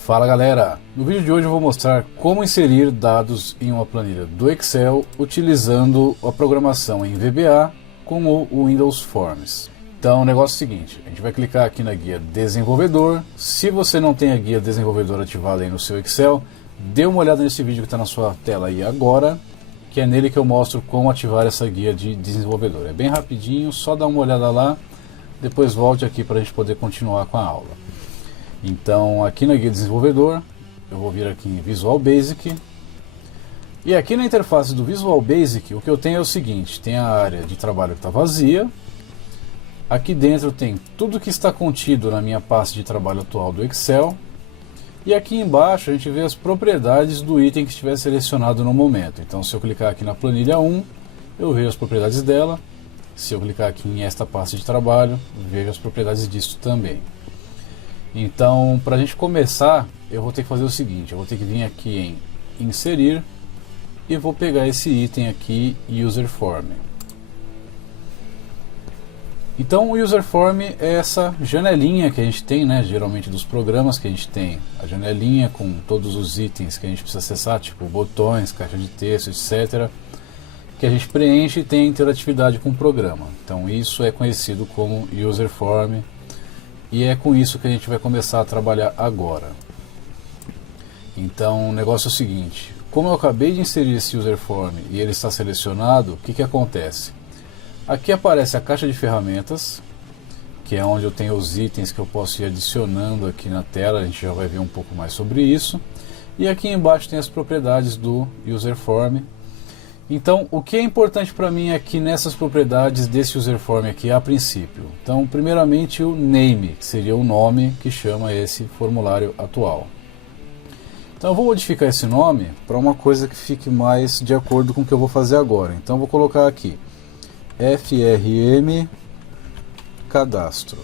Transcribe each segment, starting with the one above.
Fala galera, no vídeo de hoje eu vou mostrar como inserir dados em uma planilha do Excel utilizando a programação em VBA com o Windows Forms. Então o negócio é o seguinte, a gente vai clicar aqui na guia desenvolvedor. Se você não tem a guia desenvolvedor ativada aí no seu Excel, dê uma olhada nesse vídeo que está na sua tela aí agora, que é nele que eu mostro como ativar essa guia de desenvolvedor. É bem rapidinho, só dá uma olhada lá, depois volte aqui para a gente poder continuar com a aula. Então aqui na guia desenvolvedor, eu vou vir aqui em Visual Basic. E aqui na interface do Visual Basic, o que eu tenho é o seguinte, tem a área de trabalho que está vazia. Aqui dentro tem tudo que está contido na minha pasta de trabalho atual do Excel. E aqui embaixo a gente vê as propriedades do item que estiver selecionado no momento. Então se eu clicar aqui na planilha 1, eu vejo as propriedades dela. Se eu clicar aqui em esta pasta de trabalho, vejo as propriedades disso também. Então, para a gente começar, eu vou ter que fazer o seguinte, eu vou ter que vir aqui em Inserir e vou pegar esse item aqui, User Form. Então, o User Form é essa janelinha que a gente tem, né, geralmente dos programas que a gente tem, a janelinha com todos os itens que a gente precisa acessar, tipo botões, caixa de texto, etc., que a gente preenche e tem interatividade com o programa. Então, isso é conhecido como User Form. E é com isso que a gente vai começar a trabalhar agora. Então o negócio é o seguinte, como eu acabei de inserir esse user form e ele está selecionado, o que acontece? Aqui aparece a caixa de ferramentas, que é onde eu tenho os itens que eu posso ir adicionando aqui na tela, a gente já vai ver um pouco mais sobre isso. E aqui embaixo tem as propriedades do user form. Então, o que é importante para mim aqui nessas propriedades desse user form aqui a princípio? Então, primeiramente o name, que seria o nome que chama esse formulário atual. Então, eu vou modificar esse nome para uma coisa que fique mais de acordo com o que eu vou fazer agora. Então, eu vou colocar aqui FRM Cadastro.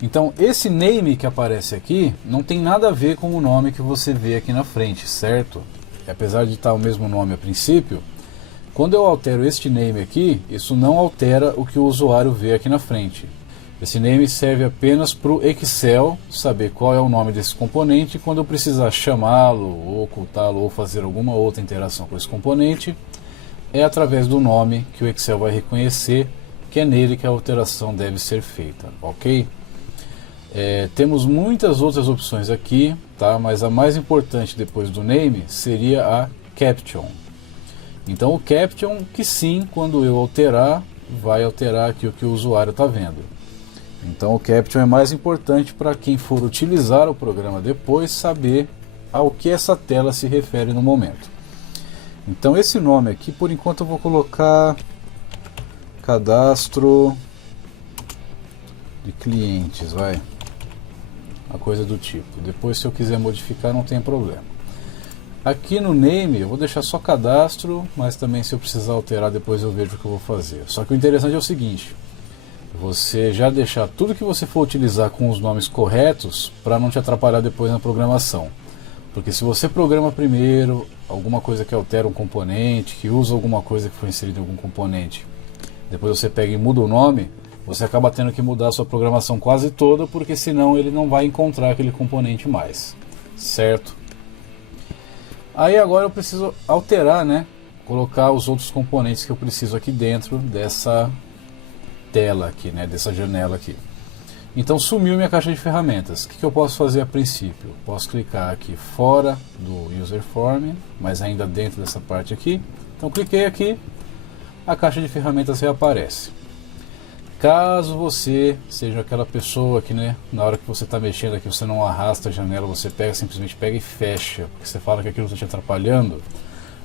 Então, esse name que aparece aqui não tem nada a ver com o nome que você vê aqui na frente, certo? Apesar de estar o mesmo nome a princípio, quando eu altero este name aqui, isso não altera o que o usuário vê aqui na frente. Esse name serve apenas para o Excel saber qual é o nome desse componente e quando eu precisar chamá-lo, ou ocultá-lo, ou fazer alguma outra interação com esse componente, é através do nome que o Excel vai reconhecer que é nele que a alteração deve ser feita, ok? Temos muitas outras opções aqui, tá? Mas a mais importante depois do name seria a caption. Então o caption, que sim, quando eu alterar, vai alterar aqui o que o usuário está vendo. Então o caption é mais importante para quem for utilizar o programa depois saber ao que essa tela se refere no momento. Então esse nome aqui, por enquanto eu vou colocar cadastro de clientes, vai. Uma coisa do tipo. Depois, se eu quiser modificar, não tem problema. Aqui no name eu vou deixar só cadastro, mas também se eu precisar alterar depois eu vejo o que eu vou fazer. Só que o interessante é o seguinte, você já deixar tudo que você for utilizar com os nomes corretos para não te atrapalhar depois na programação. Porque se você programa primeiro alguma coisa que altera um componente, que usa alguma coisa que foi inserida em algum componente, depois você pega e muda o nome, você acaba tendo que mudar a sua programação quase toda, porque senão ele não vai encontrar aquele componente mais, certo? Aí agora eu preciso alterar, né? Colocar os outros componentes que eu preciso aqui dentro dessa tela aqui, né? Dessa janela aqui. Então sumiu minha caixa de ferramentas. O que eu posso fazer a princípio? Posso clicar aqui fora do User Form, mas ainda dentro dessa parte aqui. Então cliquei aqui, a caixa de ferramentas reaparece. Caso você seja aquela pessoa que, né, na hora que você está mexendo aqui, você não arrasta a janela, você simplesmente pega e fecha, porque você fala que aquilo está te atrapalhando.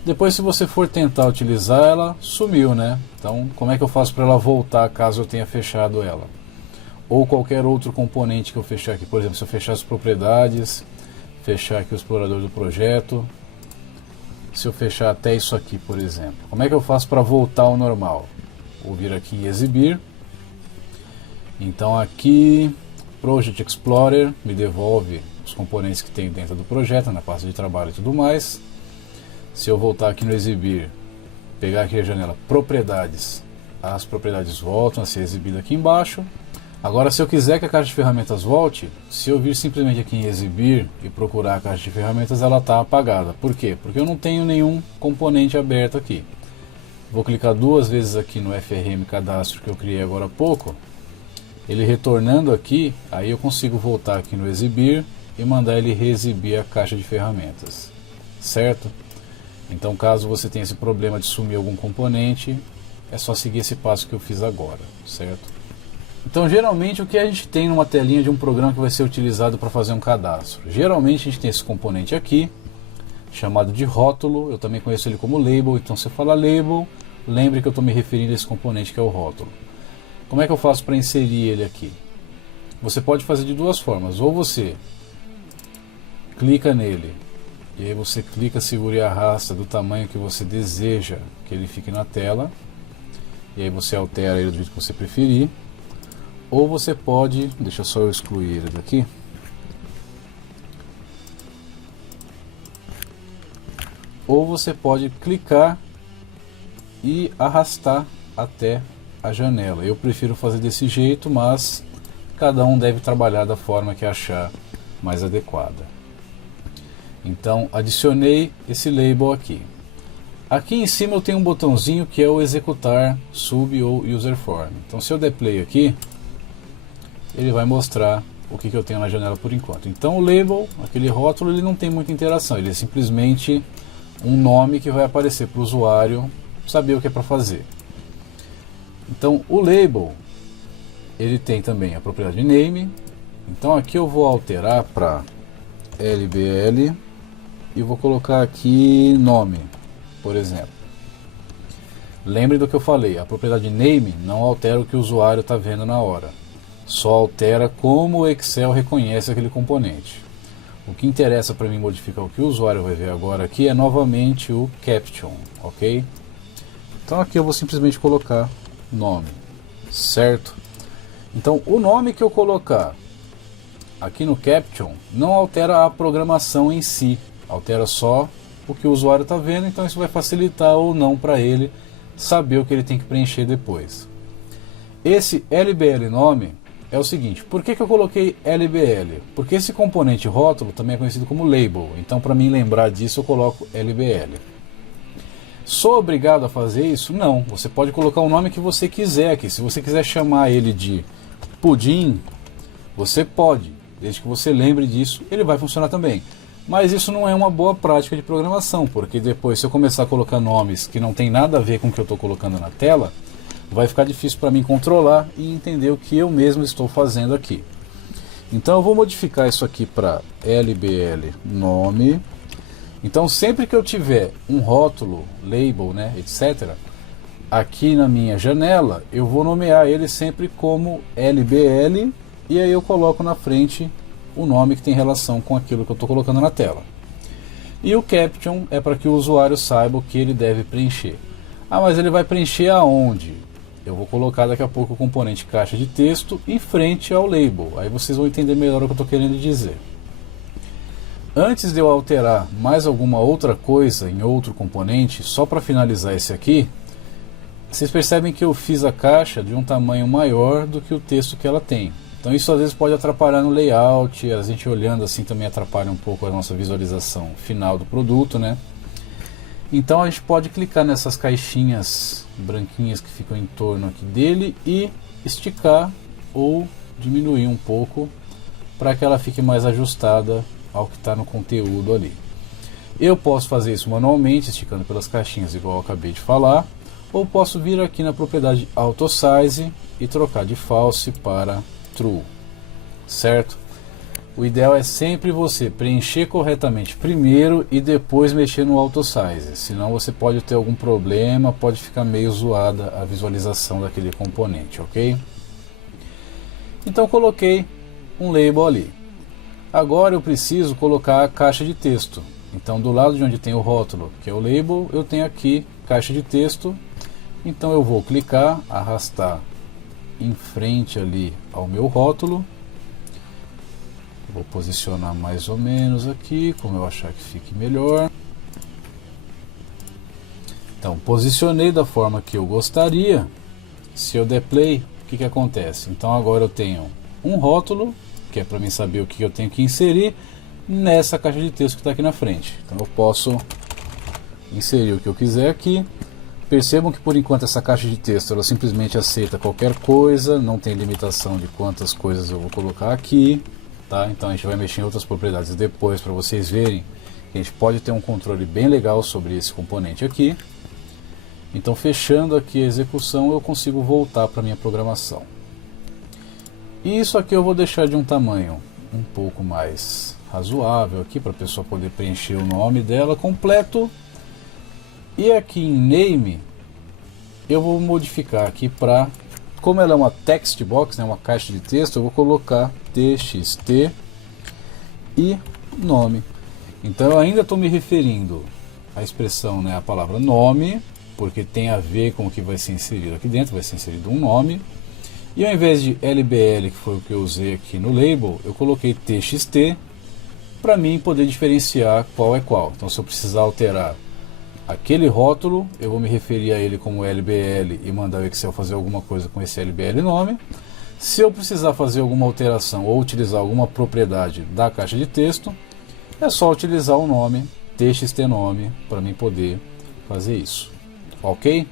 Depois, se você for tentar utilizar, ela sumiu, né? Então, como é que eu faço para ela voltar caso eu tenha fechado ela? Ou qualquer outro componente que eu fechar aqui. Por exemplo, se eu fechar as propriedades, fechar aqui o explorador do projeto, se eu fechar até isso aqui, por exemplo. Como é que eu faço para voltar ao normal? Vou vir aqui em exibir. Então aqui, Project Explorer me devolve os componentes que tem dentro do projeto, na pasta de trabalho e tudo mais. Se eu voltar aqui no exibir, pegar aqui a janela propriedades, as propriedades voltam a ser exibidas aqui embaixo. Agora, se eu quiser que a caixa de ferramentas volte, se eu vir simplesmente aqui em exibir e procurar a caixa de ferramentas, ela está apagada. Por quê? Porque eu não tenho nenhum componente aberto aqui. Vou clicar duas vezes aqui no FRM cadastro que eu criei agora há pouco. Ele retornando aqui, aí eu consigo voltar aqui no exibir e mandar ele reexibir a caixa de ferramentas, certo? Então, caso você tenha esse problema de sumir algum componente, é só seguir esse passo que eu fiz agora, certo? Então, geralmente, o que a gente tem numa telinha de um programa que vai ser utilizado para fazer um cadastro? Geralmente, a gente tem esse componente aqui, chamado de rótulo. Eu também conheço ele como label. Então, se eu falar label, lembre que eu estou me referindo a esse componente que é o rótulo. Como é que eu faço para inserir ele aqui? Você pode fazer de duas formas. Ou você clica nele, e aí você clica, segura e arrasta do tamanho que você deseja que ele fique na tela. E aí você altera ele do jeito que você preferir. Ou você pode, deixa só eu excluir ele daqui. Ou você pode clicar e arrastar até a janela. Eu prefiro fazer desse jeito, mas cada um deve trabalhar da forma que achar mais adequada. Então, adicionei esse label aqui. Aqui em cima eu tenho um botãozinho que é o executar sub ou user form. Então, se eu der play aqui, ele vai mostrar o que eu tenho na janela por enquanto. Então o label, aquele rótulo, ele não tem muita interação, ele é simplesmente um nome que vai aparecer para o usuário saber o que é para fazer. Então o label, ele tem também a propriedade name. Então aqui eu vou alterar para LBL e vou colocar aqui nome, por exemplo. Lembre do que eu falei, a propriedade name não altera o que o usuário está vendo na hora. Só altera como o Excel reconhece aquele componente. O que interessa para mim modificar o que o usuário vai ver agora aqui é novamente o caption, ok? Então aqui eu vou simplesmente colocar nome, certo? Então o nome que eu colocar aqui no caption não altera a programação em si, altera só o que o usuário está vendo, então isso vai facilitar ou não para ele saber o que ele tem que preencher depois. Esse LBL nome é o seguinte, por que eu coloquei LBL? Porque esse componente rótulo também é conhecido como label, então para mim lembrar disso eu coloco LBL. Sou obrigado a fazer isso? Não, você pode colocar o nome que você quiser aqui. Se você quiser chamar ele de pudim, você pode, desde que você lembre disso, ele vai funcionar também. Mas isso não é uma boa prática de programação, porque depois se eu começar a colocar nomes que não tem nada a ver com o que eu estou colocando na tela, vai ficar difícil para mim controlar e entender o que eu mesmo estou fazendo aqui. Então eu vou modificar isso aqui para LBL nome. Então sempre que eu tiver um rótulo, label, né, etc., aqui na minha janela, eu vou nomear ele sempre como LBL e aí eu coloco na frente o nome que tem relação com aquilo que eu estou colocando na tela. E o caption é para que o usuário saiba o que ele deve preencher. Ah, mas ele vai preencher aonde? Eu vou colocar daqui a pouco o componente caixa de texto em frente ao label. Aí vocês vão entender melhor o que eu estou querendo dizer. Antes de eu alterar mais alguma outra coisa em outro componente, só para finalizar esse aqui, vocês percebem que eu fiz a caixa de um tamanho maior do que o texto que ela tem. Então isso às vezes pode atrapalhar no layout, a gente olhando assim também atrapalha um pouco a nossa visualização final do produto, né? Então a gente pode clicar nessas caixinhas branquinhas que ficam em torno aqui dele e esticar ou diminuir um pouco para que ela fique mais ajustada ao que está no conteúdo ali. Eu posso fazer isso manualmente, esticando pelas caixinhas igual eu acabei de falar, ou posso vir aqui na propriedade Auto Size e trocar de false para true, certo? O ideal é sempre você preencher corretamente primeiro e depois mexer no Auto Size, senão você pode ter algum problema, pode ficar meio zoada a visualização daquele componente, ok? Então coloquei um label ali. Agora eu preciso colocar a caixa de texto. Então do lado de onde tem o rótulo, que é o label, eu tenho aqui caixa de texto. Então eu vou clicar, arrastar em frente ali ao meu rótulo. Vou posicionar mais ou menos aqui, como eu achar que fique melhor. Então posicionei da forma que eu gostaria. Se eu der play, que acontece? Então agora eu tenho um rótulo, que é para mim saber o que eu tenho que inserir nessa caixa de texto que está aqui na frente. Então eu posso inserir o que eu quiser aqui. Percebam que por enquanto essa caixa de texto ela simplesmente aceita qualquer coisa, não tem limitação de quantas coisas eu vou colocar aqui, tá? Então a gente vai mexer em outras propriedades depois para vocês verem que a gente pode ter um controle bem legal sobre esse componente aqui. Então fechando aqui a execução eu consigo voltar para a minha programação. E isso aqui eu vou deixar de um tamanho um pouco mais razoável aqui para a pessoa poder preencher o nome dela completo. E aqui em name eu vou modificar aqui para, como ela é uma text box, né, uma caixa de texto, eu vou colocar txt e nome. Então eu ainda estou me referindo à expressão, né, a palavra nome, porque tem a ver com o que vai ser inserido aqui dentro, vai ser inserido um nome. E ao invés de LBL, que foi o que eu usei aqui no label, eu coloquei txt para mim poder diferenciar qual é qual. Então se eu precisar alterar aquele rótulo, eu vou me referir a ele como LBL e mandar o Excel fazer alguma coisa com esse LBL nome. Se eu precisar fazer alguma alteração ou utilizar alguma propriedade da caixa de texto, é só utilizar o nome txt nome para mim poder fazer isso. Ok?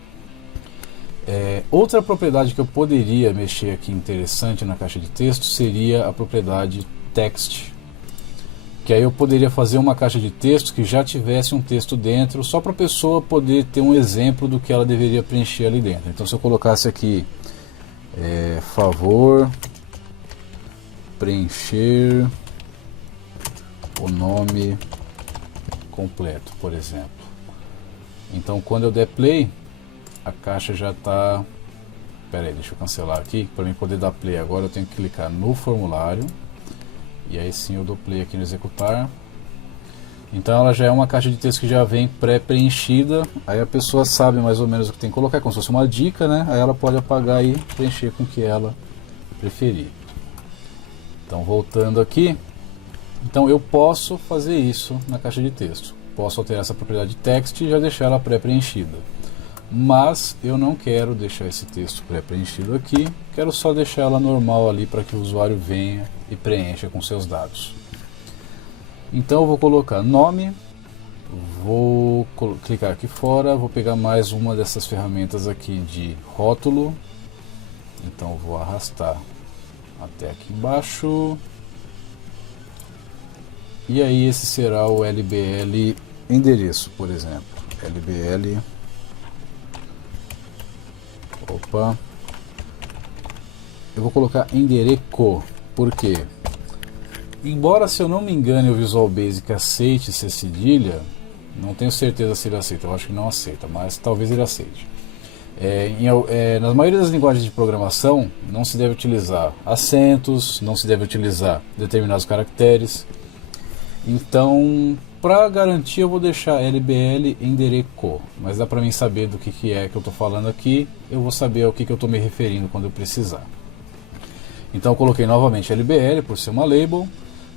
Outra propriedade que eu poderia mexer aqui interessante na caixa de texto seria a propriedade text. Que aí eu poderia fazer uma caixa de texto que já tivesse um texto dentro, só para a pessoa poder ter um exemplo do que ela deveria preencher ali dentro. Então se eu colocasse aqui, favor preencher o nome completo, por exemplo. Então quando eu der play, a caixa já está... Espera aí, deixa eu cancelar aqui. Para mim poder dar play agora eu tenho que clicar no formulário. E aí sim eu dou play aqui no executar. Então ela já é uma caixa de texto que já vem pré-preenchida. Aí a pessoa sabe mais ou menos o que tem que colocar, como se fosse uma dica, né? Aí ela pode apagar e preencher com o que ela preferir. Então voltando aqui. Então eu posso fazer isso na caixa de texto. Posso alterar essa propriedade text e já deixar ela pré-preenchida. Mas eu não quero deixar esse texto pré-preenchido aqui. Quero só deixar ela normal ali para que o usuário venha e preencha com seus dados. Então eu vou colocar nome, vou clicar aqui fora, vou pegar mais uma dessas ferramentas aqui de rótulo. Então eu vou arrastar até aqui embaixo. E aí esse será o LBL endereço, por exemplo. LBL... Opa, eu vou colocar endereço, por quê? Embora, se eu não me engane, o Visual Basic aceite C cedilha, não tenho certeza se ele aceita, eu acho que não aceita, mas talvez ele aceite. Na maioria das linguagens de programação, não se deve utilizar acentos, não se deve utilizar determinados caracteres. Então, para garantir, eu vou deixar LBL endereço, mas dá para mim saber do que é que eu estou falando aqui, eu vou saber ao que eu estou me referindo quando eu precisar. Então eu coloquei novamente LBL por ser uma label.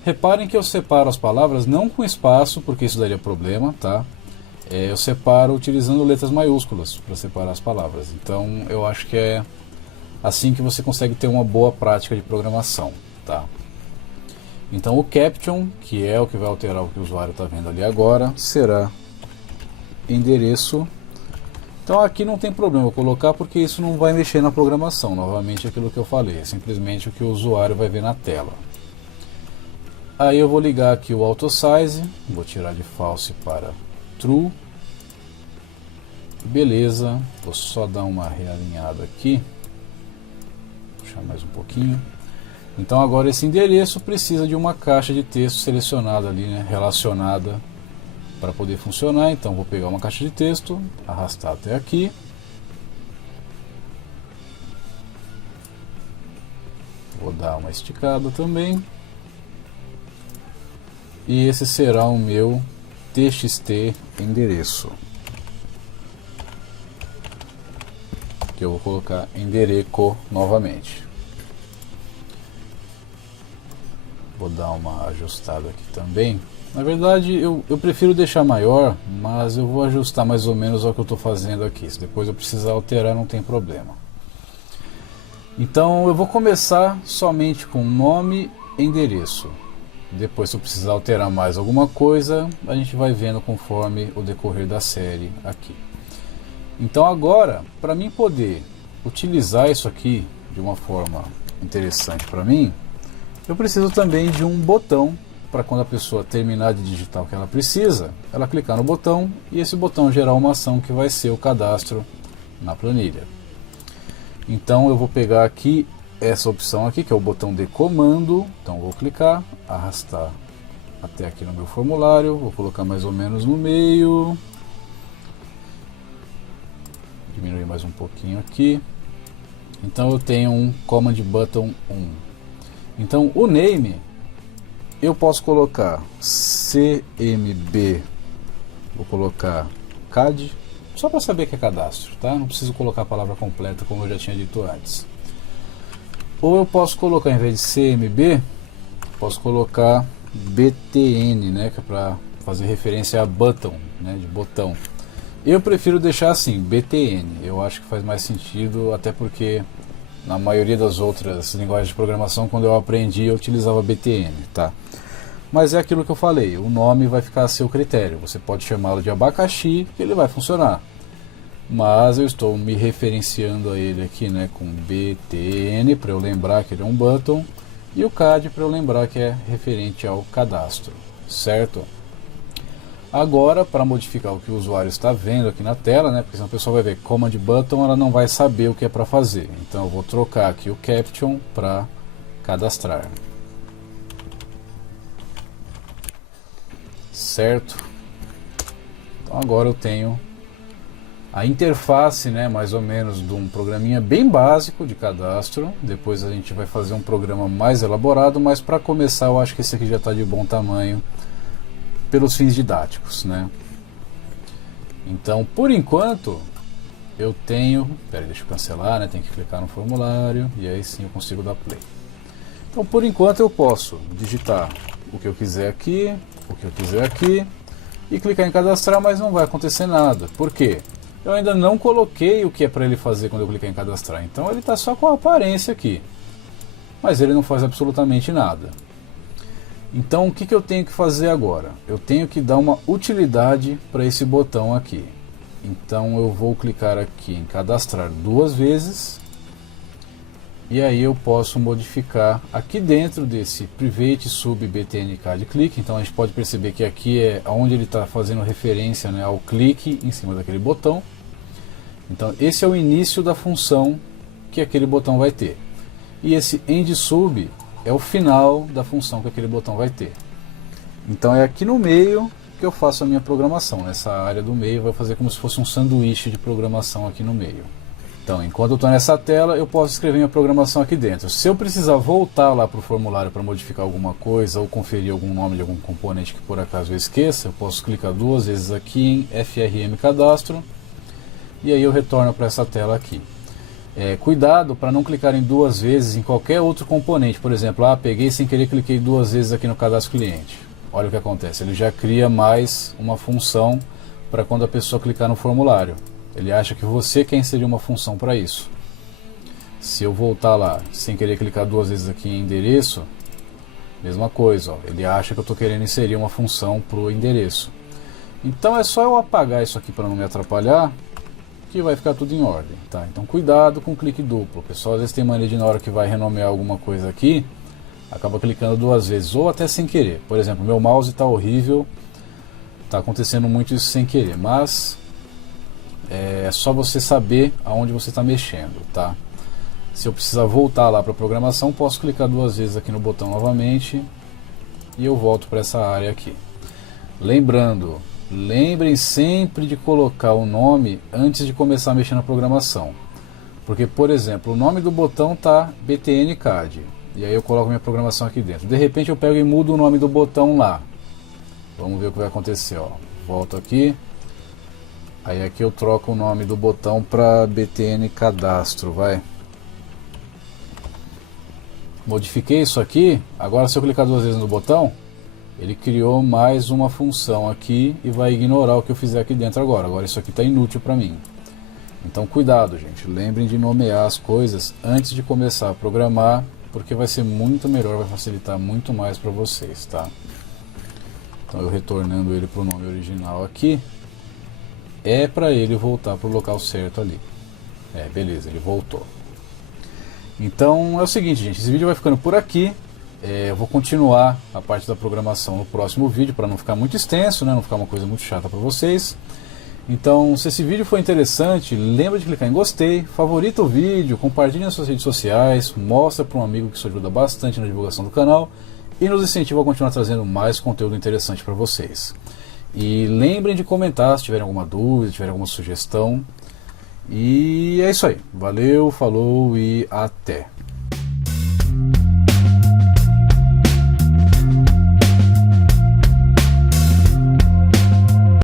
Reparem que eu separo as palavras não com espaço, porque isso daria problema, tá? Eu separo utilizando letras maiúsculas para separar as palavras. Então eu acho que é assim que você consegue ter uma boa prática de programação, tá? Então o caption, que é o que vai alterar o que o usuário está vendo ali agora, será endereço. Então aqui não tem problema eu colocar, porque isso não vai mexer na programação. Novamente aquilo que eu falei, é simplesmente o que o usuário vai ver na tela. Aí eu vou ligar aqui o auto size, vou tirar de false para true. Beleza, vou só dar uma realinhada aqui, puxar mais um pouquinho. Então agora esse endereço precisa de uma caixa de texto selecionada ali, né, relacionada para poder funcionar. Então vou pegar uma caixa de texto, arrastar até aqui. Vou dar uma esticada também. E esse será o meu txt endereço, que eu vou colocar endereço novamente. Vou dar uma ajustada aqui também. Na verdade eu prefiro deixar maior, mas eu vou ajustar mais ou menos ao que eu estou fazendo aqui. Se depois eu precisar alterar, não tem problema. Então eu vou começar somente com nome e endereço. Depois, se eu precisar alterar mais alguma coisa, a gente vai vendo conforme o decorrer da série aqui. Então agora, para mim poder utilizar isso aqui de uma forma interessante para mim, eu preciso também de um botão para quando a pessoa terminar de digitar o que ela precisa, ela clicar no botão e esse botão gerar uma ação que vai ser o cadastro na planilha. Então eu vou pegar aqui essa opção aqui, que é o botão de comando. Então eu vou clicar, arrastar até aqui no meu formulário, vou colocar mais ou menos no meio, diminuir mais um pouquinho aqui. Então eu tenho um Command Button 1. Então o name eu posso colocar CMB, vou colocar CAD, só para saber que é cadastro, tá? Não preciso colocar a palavra completa como eu já tinha dito antes. Ou eu posso colocar, em vez de CMB, posso colocar BTN, né? Que é para fazer referência a button, né? De botão. Eu prefiro deixar assim, BTN. Eu acho que faz mais sentido, até porque na maioria das outras linguagens de programação, quando eu aprendi, eu utilizava BTN, tá? Mas é aquilo que eu falei, o nome vai ficar a seu critério. Você pode chamá-lo de abacaxi, que ele vai funcionar. Mas eu estou me referenciando a ele aqui, né, com BTN, para eu lembrar que ele é um button, e o CAD para eu lembrar que é referente ao cadastro, certo? Agora, para modificar o que o usuário está vendo aqui na tela, né, porque senão a pessoa vai ver Command Button, ela não vai saber o que é para fazer. Então eu vou trocar aqui o Caption para cadastrar. Certo? Então agora eu tenho a interface, né, mais ou menos de um programinha bem básico de cadastro. Depois a gente vai fazer um programa mais elaborado, mas para começar eu acho que esse aqui já está de bom tamanho pelos fins didáticos, né? Então, por enquanto, eu tenho... Peraí, deixa eu cancelar, né? Tem que clicar no formulário e aí sim eu consigo dar play. Então, por enquanto, eu posso digitar o que eu quiser aqui, o que eu quiser aqui e clicar em cadastrar, mas não vai acontecer nada. Por quê? Eu ainda não coloquei o que é para ele fazer quando eu clicar em cadastrar. Então, ele está só com a aparência aqui, mas ele não faz absolutamente nada. Então o que eu tenho que fazer agora? Eu tenho que dar uma utilidade para esse botão aqui. Então eu vou clicar aqui em cadastrar duas vezes. E aí eu posso modificar aqui dentro desse Private Sub BTN CAD Click. Então a gente pode perceber que aqui é onde ele está fazendo referência, né, ao clique em cima daquele botão. Então esse é o início da função que aquele botão vai ter. E esse End Sub é o final da função que aquele botão vai ter. Então é aqui no meio que eu faço a minha programação. Nessa área do meio vai fazer como se fosse um sanduíche de programação aqui no meio. Então, enquanto eu estou nessa tela, eu posso escrever minha programação aqui dentro. Se eu precisar voltar lá para o formulário para modificar alguma coisa ou conferir algum nome de algum componente que por acaso eu esqueça, eu posso clicar duas vezes aqui em FRM Cadastro e aí eu retorno para essa tela aqui. Cuidado para não clicarem duas vezes em qualquer outro componente. Por exemplo, peguei sem querer, cliquei duas vezes aqui no cadastro cliente. Olha o que acontece, ele já cria mais uma função para quando a pessoa clicar no formulário. Ele acha que você quer inserir uma função para isso. Se eu voltar lá sem querer clicar duas vezes aqui em endereço, mesma coisa, ó, ele acha que eu estou querendo inserir uma função para o endereço. Então é só eu apagar isso aqui para não me atrapalhar, que vai ficar tudo em ordem, tá? Então cuidado com o clique duplo. O pessoal às vezes tem mania de, na hora que vai renomear alguma coisa aqui, acaba clicando duas vezes, ou até sem querer. Por exemplo, meu mouse está horrível, está acontecendo muito isso sem querer, mas é só você saber aonde você está mexendo, tá? Se eu precisar voltar lá para a programação, posso clicar duas vezes aqui no botão novamente e eu volto para essa área aqui. Lembrem sempre de colocar o nome antes de começar a mexer na programação. Porque, por exemplo, o nome do botão está BTN CAD. E aí eu coloco minha programação aqui dentro. De repente eu pego e mudo o nome do botão lá. Vamos ver o que vai acontecer. Ó. Volto aqui. Aí aqui eu troco o nome do botão para BTN Cadastro. Vai. Modifiquei isso aqui. Agora se eu clicar duas vezes no botão, ele criou mais uma função aqui e vai ignorar o que eu fizer aqui dentro agora. Agora isso aqui está inútil para mim. Então cuidado, gente, lembrem de nomear as coisas antes de começar a programar, porque vai ser muito melhor, vai facilitar muito mais para vocês, tá? Então eu retornando ele para o nome original aqui, é para ele voltar para o local certo ali. Beleza, ele voltou. Então é o seguinte, gente, esse vídeo vai ficando por aqui. Eu vou continuar a parte da programação no próximo vídeo, para não ficar muito extenso, né? Não ficar uma coisa muito chata para vocês. Então, se esse vídeo foi interessante, lembra de clicar em gostei, favorita o vídeo, compartilhe nas suas redes sociais, mostra para um amigo que isso ajuda bastante na divulgação do canal e nos incentiva a continuar trazendo mais conteúdo interessante para vocês. E lembrem de comentar se tiverem alguma dúvida, se tiverem alguma sugestão. E é isso aí. Valeu, falou e até!